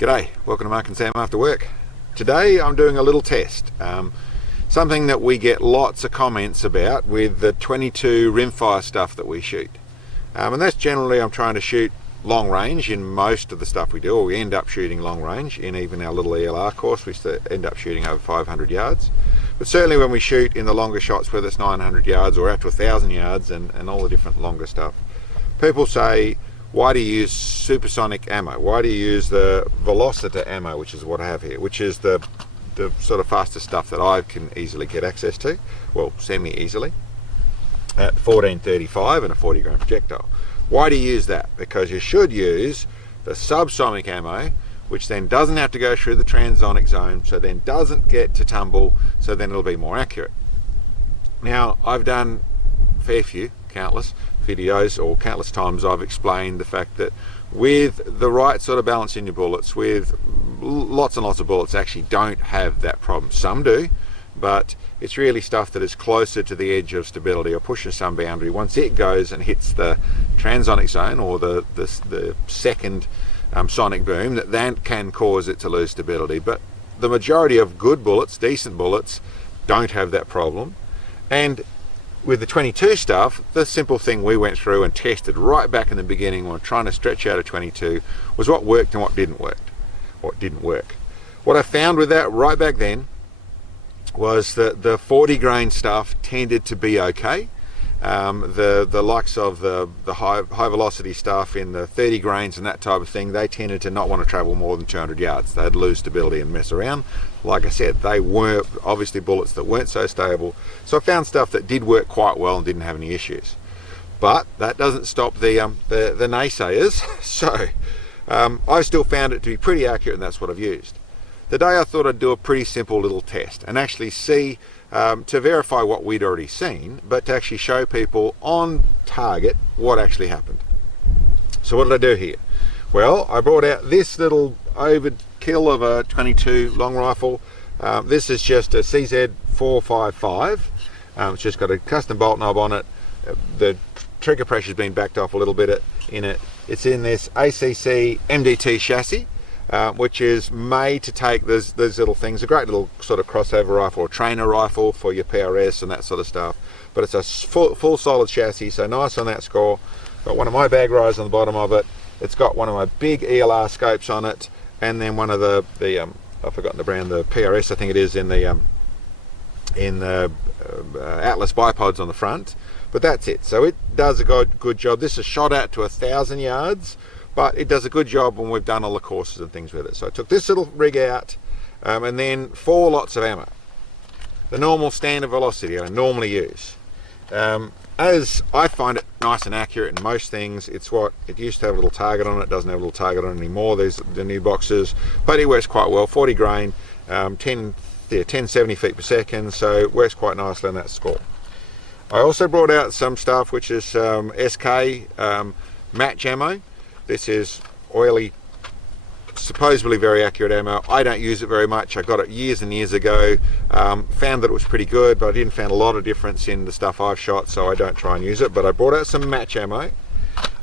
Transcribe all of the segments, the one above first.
G'day, welcome to Mark and Sam After Work. Today I'm doing a little test, something that we get lots of comments about with the 22 rimfire stuff that we shoot. And that's generally, I'm trying to shoot long range in most of the stuff we do, or we end up shooting long range in even our little ELR course. We end up shooting over 500 yards. But certainly when we shoot in the longer shots, whether it's 900 yards or out to 1,000 yards and all the different longer stuff, people say, why do you use supersonic ammo? Why do you use the Velocitor ammo, which is what I have here, which is the sort of fastest stuff that I can easily get access to, well, semi-easily, at 1435 and a 40 grain projectile. Why do you use that? Because you should use the subsonic ammo, which then doesn't have to go through the transonic zone, so then doesn't get to tumble, so then it'll be more accurate. Now, I've done a fair few, countless videos, or countless times I've explained the fact that with the right sort of balance in your bullets, with lots and lots of bullets actually don't have that problem. Some do, but it's really stuff that is closer to the edge of stability or pushing some boundary. Once it goes and hits the transonic zone, or the second sonic boom, that can cause it to lose stability. But the majority of good bullets, decent bullets, don't have that problem. And with the 22 stuff, the simple thing we went through and tested right back in the beginning when we were trying to stretch out a 22 was what worked and what didn't work. What I found with that right back then was that the 40 grain stuff tended to be okay. The likes of the high velocity stuff in the 30 grains and that type of thing, they tended to not want to travel more than 200 yards. They'd lose stability and mess around. Like I said, they were obviously bullets that weren't so stable. So I found stuff that did work quite well and didn't have any issues. But that doesn't stop the naysayers. So I still found it to be pretty accurate, and that's what I've used. Today I thought I'd do a pretty simple little test and actually see, to verify what we'd already seen, but to actually show people on target what actually happened. So what did I do here? Well, I brought out this little overkill of a 22 long rifle. This is just a CZ455. It's just got a custom bolt knob on it. The trigger pressure's been backed off a little bit in it. It's in this ACC MDT chassis, which is made to take those little things, a great little sort of crossover rifle or trainer rifle for your PRS and that sort of stuff. But it's a full solid chassis, so nice on that score. Got one of my bag rides on the bottom of it. It's got one of my big ELR scopes on it, and then one of the I've forgotten the brand, the PRS I think it is, in the Atlas bipods on the front. But that's it. So it does a good job. This is shot out to 1,000 yards. But it does a good job when we've done all the courses and things with it. So I took this little rig out, and then 4 lots of ammo. The normal standard velocity I normally use. As I find it nice and accurate in most things, it's what it used to have a little target on it. Doesn't have a little target on it anymore. There's the new boxes, but it works quite well. 40 grain, 1070 feet per second, so it works quite nicely on that score. I also brought out some stuff which is SK match ammo. This is oily, supposedly very accurate ammo. I don't use it very much. I got it years and years ago. Found that it was pretty good, but I didn't find a lot of difference in the stuff I've shot, so I don't try and use it. But I brought out some match ammo.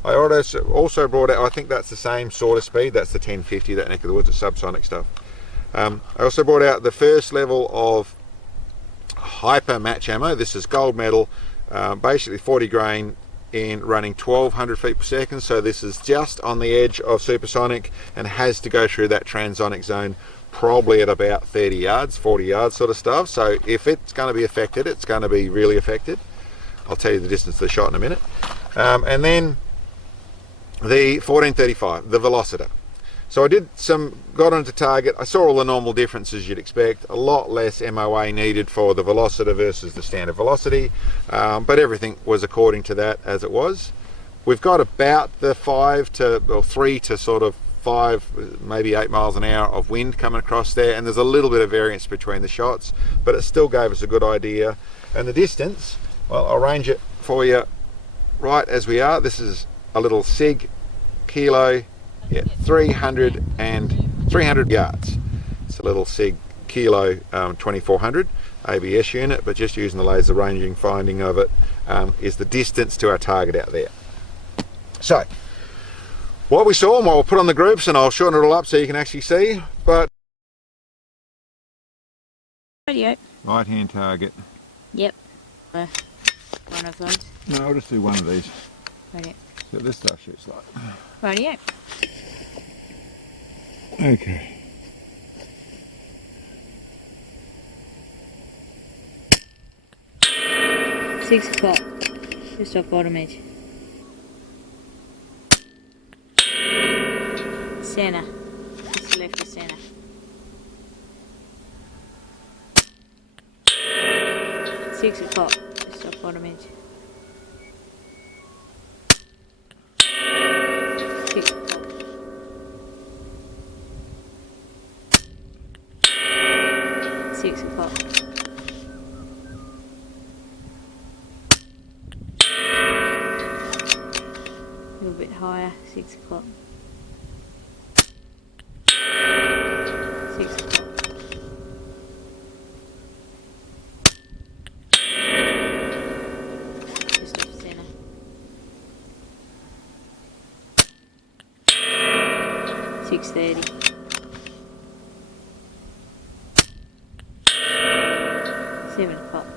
I also brought out, I think that's the same sort of speed. That's the 1050, that neck of the woods, the subsonic stuff. I also brought out the first level of hyper match ammo. This is gold medal, basically 40 grain, in running 1200 feet per second, so this is just on the edge of supersonic and has to go through that transonic zone probably at about 30 yards, 40 yards sort of stuff. So if it's going to be affected, it's going to be really affected. I'll tell you the distance of the shot in a minute. And then the 1435, the Velocitor. So I got onto target. I saw all the normal differences you'd expect. A lot less MOA needed for the Velocitor versus the standard velocity, but everything was according to that as it was. We've got about the 3 to sort of 5, maybe 8 miles an hour of wind coming across there, and there's a little bit of variance between the shots, but it still gave us a good idea. And the distance, well, I'll range it for you right as we are. This is a little SIG kilo. Yeah, 300 yards. It's a little SIG kilo 2400 ABS unit, but just using the laser ranging finding of it is the distance to our target out there. So what we saw, and what we'll put on the groups, and I'll shorten it all up so you can actually see. But Radio. Right hand target. Yep. One of those. No, I'll just do one of these. Radio. So this stuff shoots like. Radio. Okay. Six o'clock. Just off bottom edge. Centre. Just left of centre. Six o'clock. Just off bottom edge. 6 o'clock. Six o'clock. A little bit higher. 6 o'clock. 6 o'clock. Just off centre. 6:30. 7 o'clock.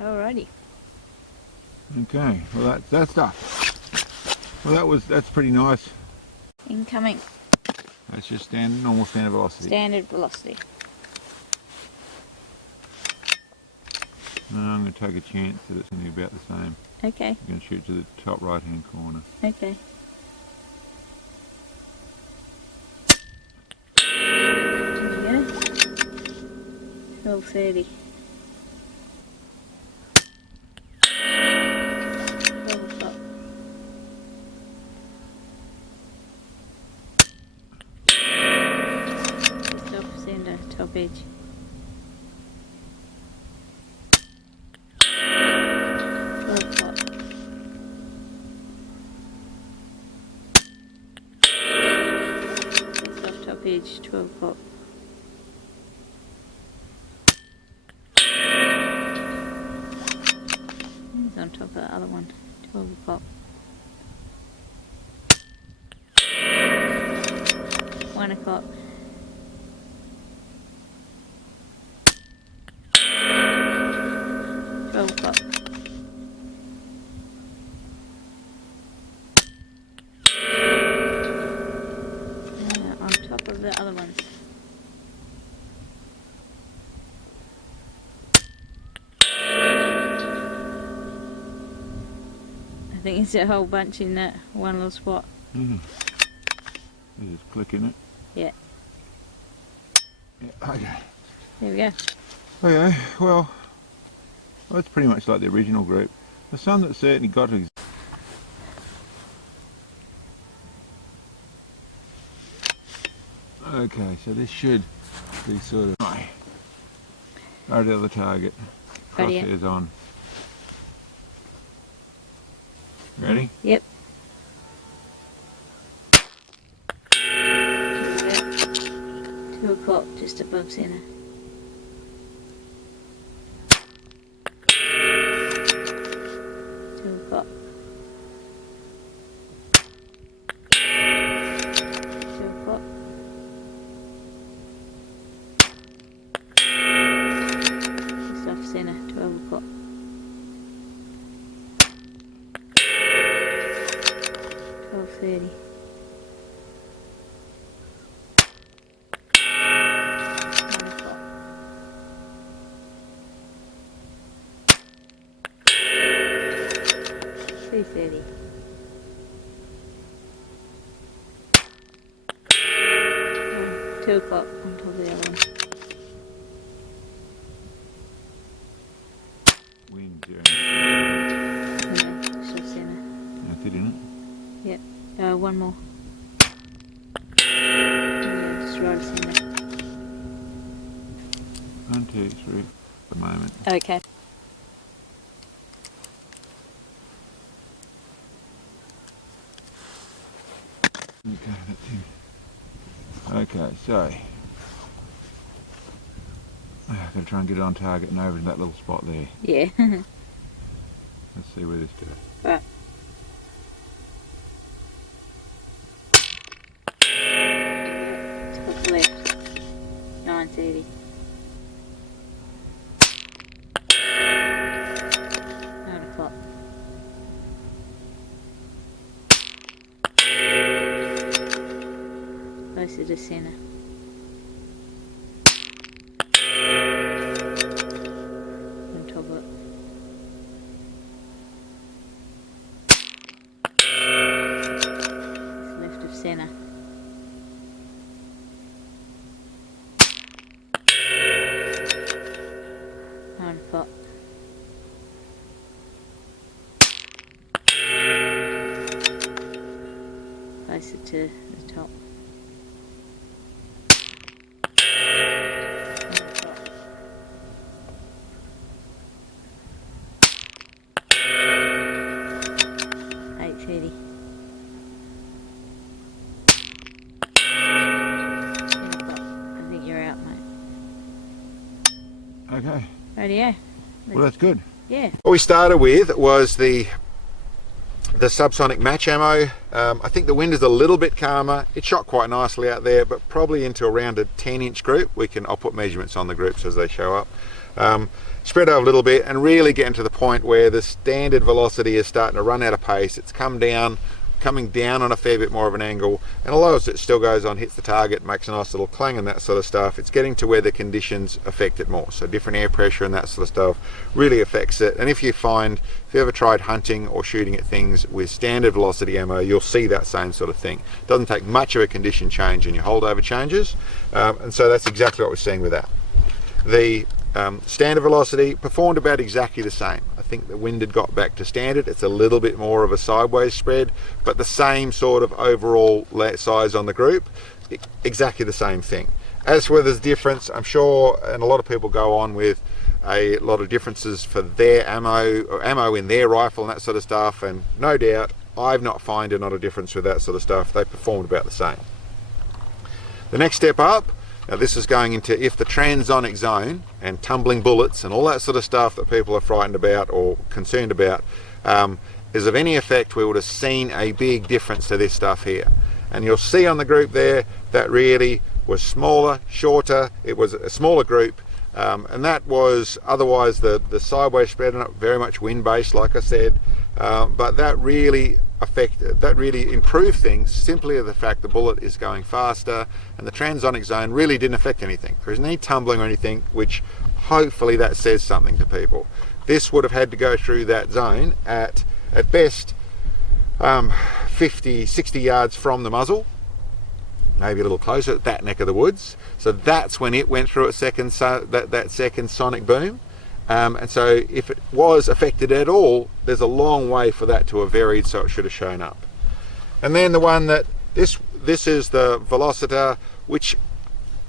Alrighty. Okay. Well, that's stuff. Well, that's pretty nice. Incoming. That's just normal standard velocity. Standard velocity. And I'm going to take a chance that it's going to be about the same. Okay. I'm going to shoot to the top right hand corner. Okay. There we go. 12:30. 12 o'clock. Just off centre, top edge. 12 o'clock. Just off top edge, 12 o'clock. It's on top of the other one, 12 o'clock. 1 o'clock. 12 o'clock. On top of the other ones. I think it's a whole bunch in that one little spot. Mm. You just click in it. Yeah. Yeah, okay. There we go. Okay, well, that's pretty much like the original group. There's some that certainly got to. Okay, so this should be sort of right at the target. Crosshairs on. Ready? Yep. 2 o'clock, just above centre. 2 o'clock. 2 o'clock. Just off centre, 12 o'clock. 12:30. 1 o'clock. 3:30. 2 o'clock on top of the other one. Wind, Okay, just off centre. That's it, isn't it? Yep. One more. Yeah, just right of centre. 1, 2, 3. At the moment. Okay. Okay, that's him. Okay, so I've got to try and get it on target and over in that little spot there. Yeah. Let's see where this goes. Right. 9:30. Closer to center. On top of it. It's left of center. On pot. Closer to the top. 8:30. I think you're out, mate. Okay. Radio. Well, that's good. Yeah. What we started with was the Subsonic match ammo. I think the wind is a little bit calmer. It shot quite nicely out there, but probably into around a 10-inch group. I'll put measurements on the groups as they show up. Spread out a little bit and really getting to the point where the standard velocity is starting to run out of pace. It's coming down on a fair bit more of an angle, and although it still goes on, hits the target, makes a nice little clang and that sort of stuff, it's getting to where the conditions affect it more. So different air pressure and that sort of stuff really affects it. And if you ever tried hunting or shooting at things with standard velocity ammo, you'll see that same sort of thing. It doesn't take much of a condition change in your holdover changes, and so that's exactly what we're seeing with that. The standard velocity performed about exactly the same. I think the wind had got back to standard. It's a little bit more of a sideways spread, but the same sort of overall size on the group, exactly the same thing. As for the difference, I'm sure, and a lot of people go on with a lot of differences for their ammo, or ammo in their rifle and that sort of stuff, and no doubt I've not found a lot of difference with that sort of stuff. They performed about the same. The next step up, now this is going into if the transonic zone and tumbling bullets and all that sort of stuff that people are frightened about or concerned about is of any effect, we would have seen a big difference to this stuff here. And you'll see on the group there that really was smaller, shorter, it was a smaller group, and that was otherwise the sideways spread, very much wind based like I said, but that really improved things simply of the fact the bullet is going faster, and the transonic zone really didn't affect anything. There isn't any tumbling or anything, which hopefully that says something to people. This would have had to go through that zone at best 50, 60 yards from the muzzle, maybe a little closer at that neck of the woods. So that's when it went through that second sonic boom. And so if it was affected at all, there's a long way for that to have varied, so it should have shown up. And then the one that this is the Velocitor, which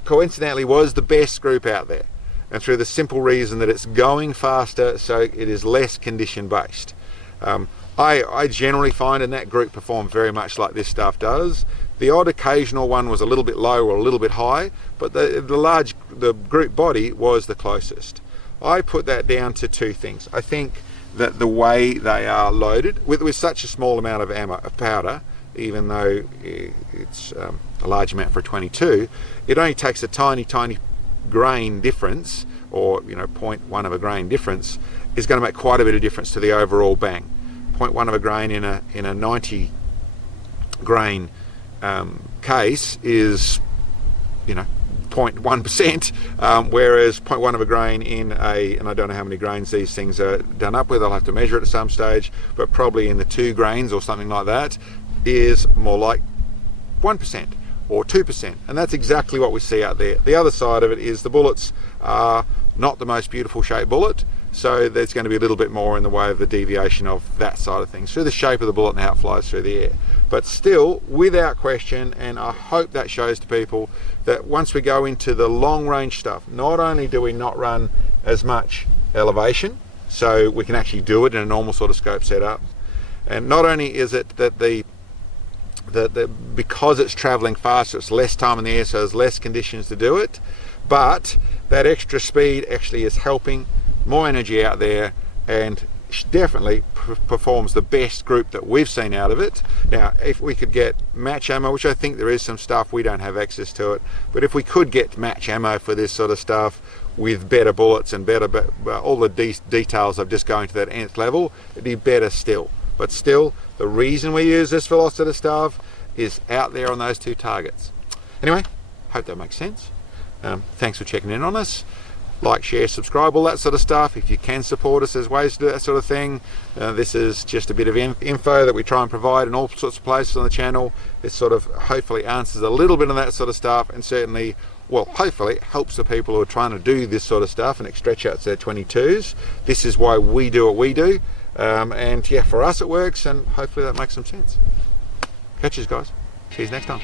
coincidentally was the best group out there, and through the simple reason that it's going faster, so it is less condition based. I generally find in that group perform very much like this stuff does. The odd occasional one was a little bit low or a little bit high, but the group body was the closest. I put that down to two things. I think that the way they are loaded with such a small amount of ammo, of powder, even though it's a large amount for a 22, it only takes a tiny grain difference, or 0.1 of a grain difference, is going to make quite a bit of difference to the overall bang. 0.1 of a grain in a 90 grain case is 0.1%, whereas 0.1 of a grain in and I don't know how many grains these things are done up with, I'll have to measure it at some stage, but probably in the 2 grains or something like that is more like 1% or 2%, and that's exactly what we see out there. The other side of it is the bullets are not the most beautiful shaped bullet, so there's going to be a little bit more in the way of the deviation of that side of things through the shape of the bullet and how it flies through the air. But still, without question, and I hope that shows to people that once we go into the long range stuff, not only do we not run as much elevation, so we can actually do it in a normal sort of scope setup, and not only is it that because it's traveling faster, it's less time in the air, so there's less conditions to do it, but that extra speed actually is helping more energy out there, and definitely performs the best group that we've seen out of it. Now, if we could get match ammo, which I think there is some stuff, we don't have access to it, but if we could get match ammo for this sort of stuff with better bullets and better, all the details of just going to that nth level, it'd be better still. But still, the reason we use this Velocitor stuff is out there on those two targets. Anyway, hope that makes sense. Thanks for checking in on us. Like, share, subscribe, all that sort of stuff. If you can support us, there's ways to do that sort of thing. This is just a bit of info that we try and provide in all sorts of places on the channel. This sort of hopefully answers a little bit of that sort of stuff, and certainly, well, hopefully helps the people who are trying to do this sort of stuff and stretch out their 22s. This is why we do what we do. And yeah, for us it works, and hopefully that makes some sense. Catch you guys. See you next time.